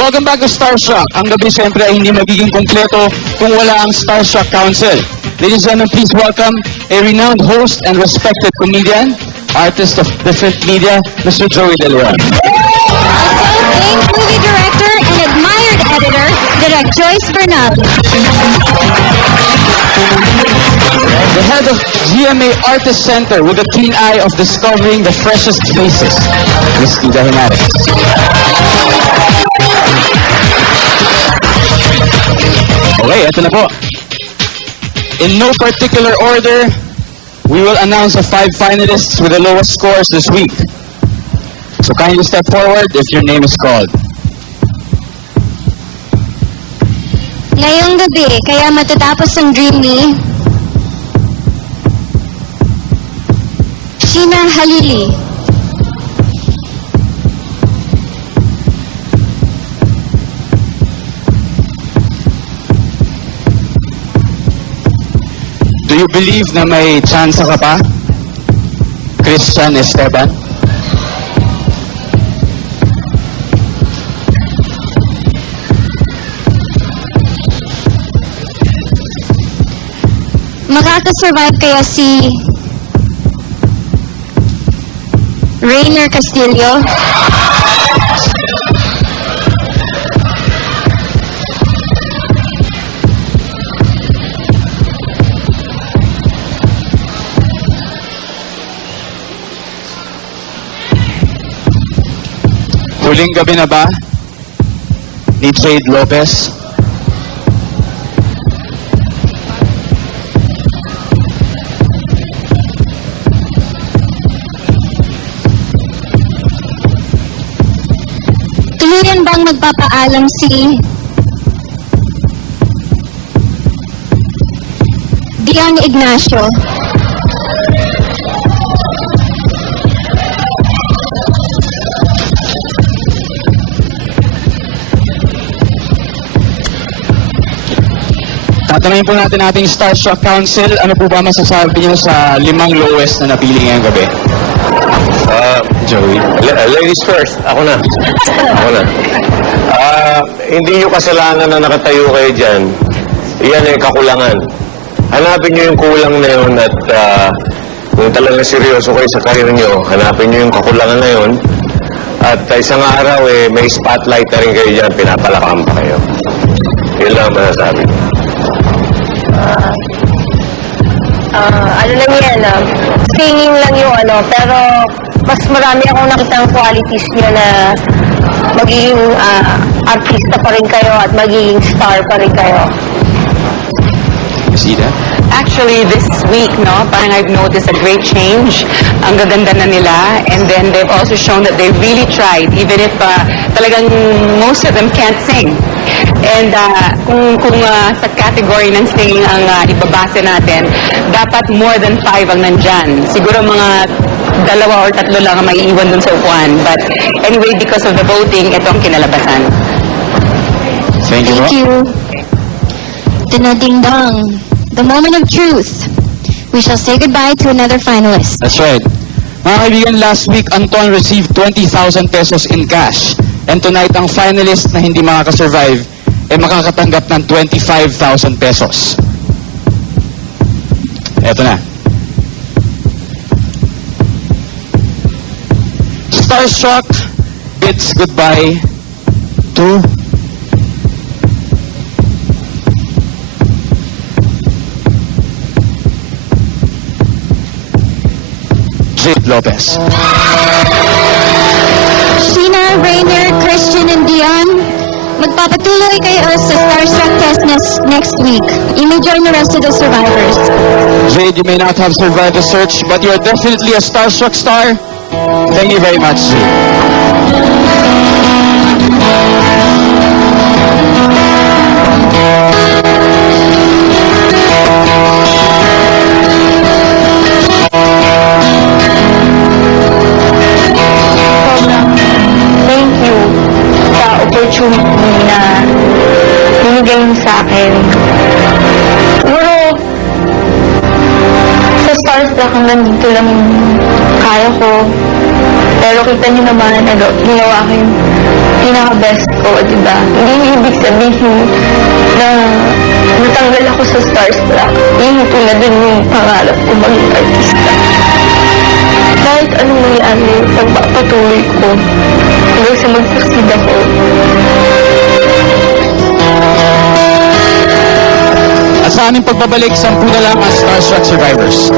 Welcome back to Starstruck. Ang gabi siyempre ay hindi magiging kumpleto kung wala ang Starstruck Council. Ladies and gentlemen, please welcome a renowned host and respected comedian, artist of different media, Mr. Joey De Leon. Also, famed movie director and admired editor, Direk Joyce Bernal. The head of GMA Artist Center with a keen eye of discovering the freshest faces, Miss Ida Himares. Okay, ito na po. In no particular order, we will announce the 5 finalists with the lowest scores this week. So kindly step forward if your name is called. Ngayong gabi, kaya matatapos ang dream ni Sheena Halili. Do you believe na may chance ka pa? Christian Esteban? Makakasurvive kaya si Rainer Castillo? Huling gabi na ba ni Jade Lopez? Tuluyan bang magpapaalam si Dion Ignacio? Tatanungin po natin ating Starstruck Council, ano po ba masasabi niyo sa 5 lowest na napili ngayong gabi? Joey? Ladies first. Ako na. Hindi nyo kasalanan na nakatayo kayo dyan. Yan ay kakulangan. Hanapin nyo yung kulang na yun at kung talagang seryoso kayo sa karir nyo, hanapin nyo yung kakulangan na yun. At isang araw, may spotlight na rin kayo dyan, pinapalakaan pa kayo. Yun lang masasabi. Ano lang yan, singing lang yung pero mas marami akong nakitang qualities niyo na magiging artista pa rin kayo at magiging star pa rin kayo. Miss Ida? Actually, this week, parang I've noticed a great change. Ang gaganda na nila. And then they've also shown that they really tried, even if talagang most of them can't sing. And kung sa category ng singing ang ibabase natin, dapat more than 5 ang nandyan. Siguro mga 2 or 3 lang ang maiiwan dun sa upuan. But anyway, because of the voting, ito ang kinalabasan. Thank you. Thank you. Ding dong. The moment of truth. We shall say goodbye to another finalist. That's right. Mga kaibigan, last week, Anton received 20,000 pesos in cash. And tonight, ang finalist na hindi makakasurvive ay makakatanggap ng 25,000 pesos. Eto na. Starstruck bids goodbye to Jade Lopez. Sheena, Rainer, Christian, and Dion, magpapatuloy kayo sa Starstruck Test next week. You may join the rest of the survivors. Jade, you may not have survived the search, but you are definitely a Starstruck star. Thank you very much, Jade. Thank you sa opportunity na binigay niyo sa akin. Siguro, sa Starstruck hanggang dito lang yung kaya ko. Pero kita niyo naman, ginawa ko yung pinaka-best ko, di ba? Hindi ibig sabihin na natanggal ako sa Starstruck. Hindi na din yung pangarap ko maging artista. Kahit anong nangyari, pagpapatuloy ko hanggang sa mag-succeed ako. At sa aming pagbabalik, 10 na lang ang Starstruck Survivors.